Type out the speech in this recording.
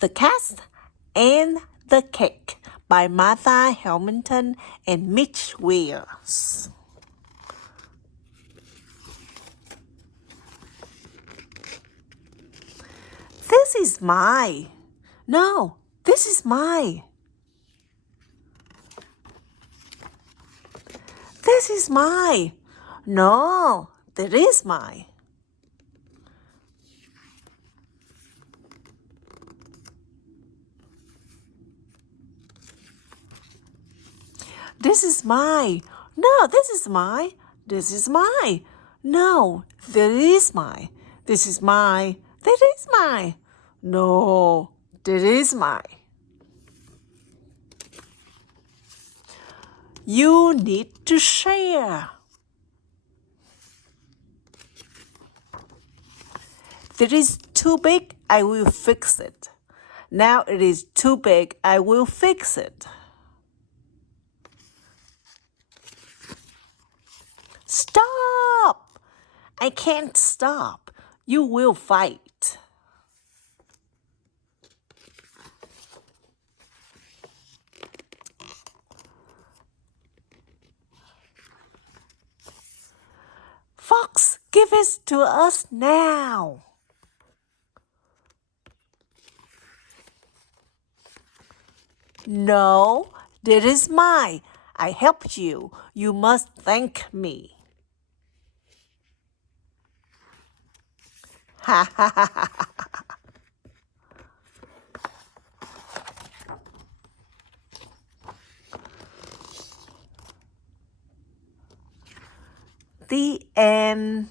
The Cat and the Cake by Martha Hamilton and Mitch Wells. This is mine. No, this is mine. This is mine. No, that is mine. This is mine. No, this is mine. This is mine. No, that is mine. This is mine. That is mine. No, that is mine. You need to share. That is too big, I will fix it. Now it is too big, I will fix it. Stop! I can't stop. You will fight. Fox, give it to us now. No, that is mine. I helped you. You must thank me. Ha ha ha ha ha. The end.